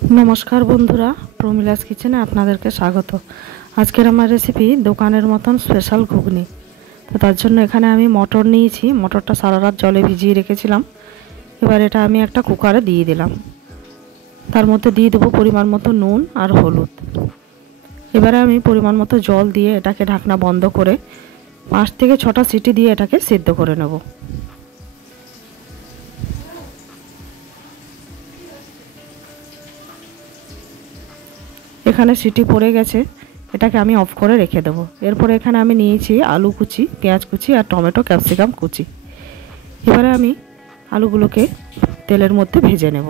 नमस्कार बंधुरा प्रमिलास किचेने आपनादेरके स्वागत। आजकेर आमार रेसिपि दोकानेर मतन स्पेशल घुगनी। तो तार जन्य एखाने आमी मटर नियेछि। मटरटा सारा रात जले भिजिए रेखेछिलाम। एबार एटा आमी एकटा कुकारे दिए दिलाम। तार मध्य दिए देब परिमाण मतो नुन और हलुद। एबारे आमी परिमाण मतो जल दिए एटाके ढाकना बंद करे 5 থেকে 6টা सीटी दिए एटाके सिद्ध करे नेब। এখানে সিটি পড়ে গেছে, এটাকে আমি অফ করে রেখে দেব। এরপর এখানে আমি নিয়েছি আলু কুচি, পেঁয়াজ কুচি আর টমেটো ক্যাপসিকাম কুচি। এবারে আমি আলুগুলোকে তেলের মধ্যে ভেজে নেব।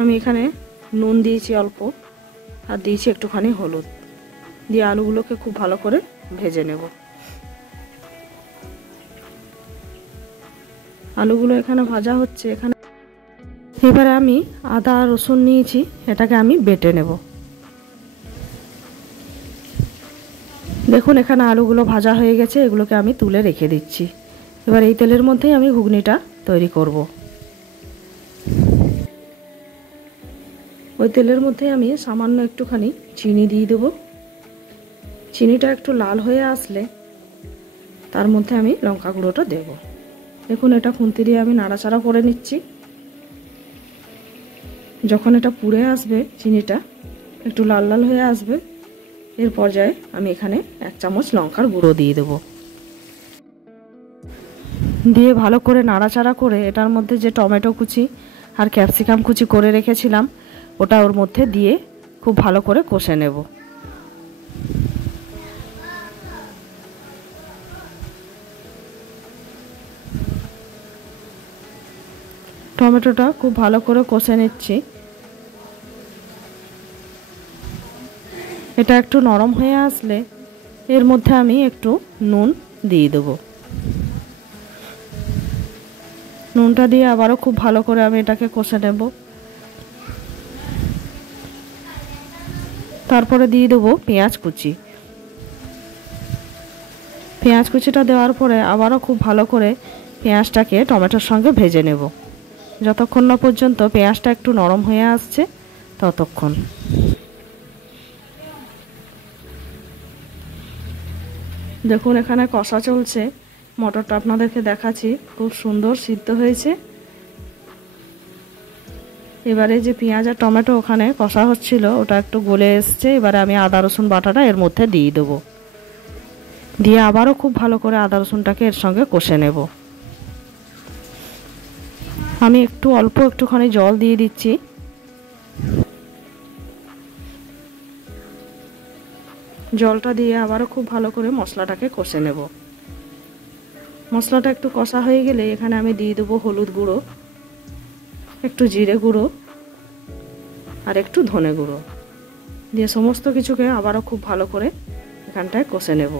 আমি এখানে নুন দিয়েছি অল্প আর দিয়েছি একটুখানি হলুদ দিয়ে আলুগুলোকে খুব ভালো করে ভেজে নেব। আলুগুলো এখানে ভাজা হচ্ছে। এখানে এবারে আমি আদা আর রসুন নিয়েছি, এটাকে আমি বেটে নেব। দেখুন এখানে আলুগুলো ভাজা হয়ে গেছে, এগুলোকে আমি তুলে রেখে দিচ্ছি। এবার এই তেলের মধ্যেই আমি ঘুগনিটা তৈরি করব। ওই তেলের মধ্যে আমি সামান্য একটুখানি চিনি দিয়ে দেব। চিনিটা একটু লাল হয়ে আসলে তার মধ্যে আমি লঙ্কা গুঁড়োটা দেব। দেখুন এটা খুন্তি দিয়ে আমি নাড়াচাড়া করে নিচ্ছি। যখন এটা পুড়ে আসবে, চিনিটা একটু লাল লাল হয়ে আসবে, এর পর্যায়ে আমি এখানে 1 চামচ লঙ্কার গুঁড়ো দিয়ে দেব। দিয়ে ভালো করে নাড়াচাড়া করে এটার মধ্যে যে টমেটো কুচি আর ক্যাপসিকাম কুচি করে রেখেছিলাম ওটা ওর মধ্যে দিয়ে খুব ভালো করে কষে নেব। টমেটোটা খুব ভালো করে কষে নিচ্ছি। এটা একটু নরম হয়ে আসলে এর মধ্যে আমি একটু নুন দিয়ে দেব। নুনটা দিয়ে আবারও খুব ভালো করে আমি এটাকে কষে নেব। তারপরে দিয়ে দেব পেঁয়াজ কুচি। পেঁয়াজ কুচিটা দেওয়ার পরে আবারও খুব ভালো করে পেঁয়াজটাকে টমেটোর সঙ্গে ভেজে নেব, যতক্ষণ না পর্যন্ত পেঁয়াজটা একটু নরম হয়ে আসছে ততক্ষণ। দেখুন এখানে কষা চলছে। মটরটা আপনাদেরকে দেখাচ্ছি, খুব সুন্দর সিদ্ধ হয়েছে। এবারে যে পেঁয়াজ আর টমেটো ওখানে কষা হচ্ছিল ওটা একটু গলে এসছে। এবারে আমি আদা রসুন বাটাটা এর মধ্যে দিয়ে দেবো। দিয়ে আবারও খুব ভালো করে আদা রসুনটাকে এর সঙ্গে কষে নেব। আমি একটুখানি জল দিয়ে দিচ্ছি। জলটা দিয়ে আবারও খুব ভালো করে মশলাটাকে কষে নেব। মশলাটা একটু কষা হয়ে গেলে এখানে আমি দিয়ে দেবো হলুদ গুঁড়ো, একটু জিরে গুঁড়ো আর একটু ধনে গুঁড়ো দিয়ে সমস্ত কিছুকে আবারও খুব ভালো করে এখানটায় কষে নেব।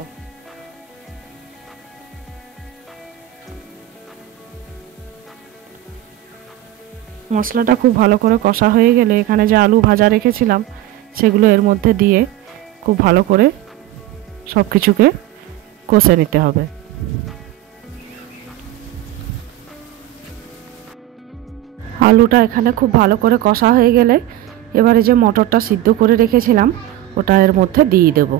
মশলাটা খুব ভালো করে কষা হয়ে গেলে এখানে যে আলু ভাজা রেখেছিলাম সেগুলো এর মধ্যে দিয়ে খুব ভালো করে সব কিছুকে কষে নিতে হবে। আলুটা এখানে খুব ভালো করে কষা হয়ে গেলে এবারে যে মটরটা সিদ্ধ করে রেখেছিলাম ওটা এর মধ্যে দিয়ে দেব।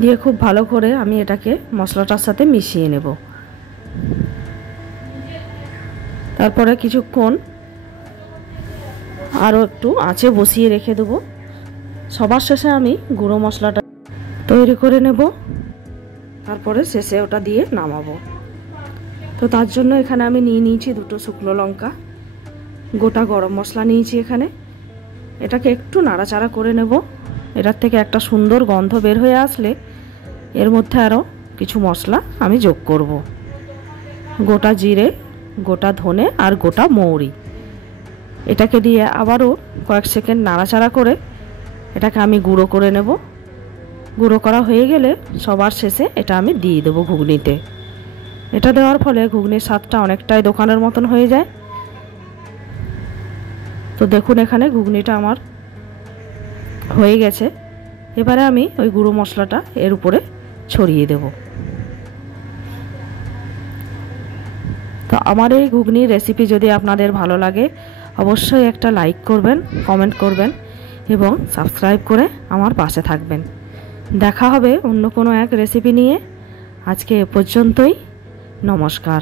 দিয়ে খুব ভালো করে আমি এটাকে মশলাটার সাথে মিশিয়ে নেব। তারপরে কিছুক্ষণ আরও একটু আঁচে বসিয়ে রেখে দেবো। সবার শেষে আমি গুঁড়ো মশলাটা তৈরি করে নেব, তারপরে শেষে ওটা দিয়ে নামাবো। তো তার জন্য এখানে আমি নিয়েছি 2টো শুকনো লঙ্কা, গোটা গরম মশলা নিয়েছি এখানে। এটাকে একটু নাড়াচাড়া করে নেব। এটার থেকে একটা সুন্দর গন্ধ বের হয়ে আসলে এর মধ্যে আরও কিছু মশলা আমি যোগ করব। গোটা জিরে, গোটা ধনে আর গোটা মৌরি। এটাকে দিয়ে আবারও কয়েক সেকেন্ড নাড়াচাড়া করে এটাকে আমি গুঁড়ো করে নেব। গুঁড়ো করা হয়ে গেলে সবার শেষে এটা আমি দিয়ে দেবো ঘুগনিতে। এটা দেওয়ার ফলে ঘুগনির স্বাদটা অনেকটাই দোকানের মতন হয়ে যায়। তো দেখুন এখানে ঘুগনিটা আমার হয়ে গেছে। এবারে আমি ওই গুঁড়ো মশলাটা এর উপরে ছড়িয়ে দেব। তো আমার এই ঘুগনির রেসিপি যদি আপনাদের ভালো লাগে অবশ্যই একটা লাইক করবেন, কমেন্ট করবেন এবং সাবস্ক্রাইব করে আমার পাশে থাকবেন। দেখা হবে অন্য কোনো এক রেসিপি নিয়ে। আজকে এ পর্যন্তই। নমস্কার।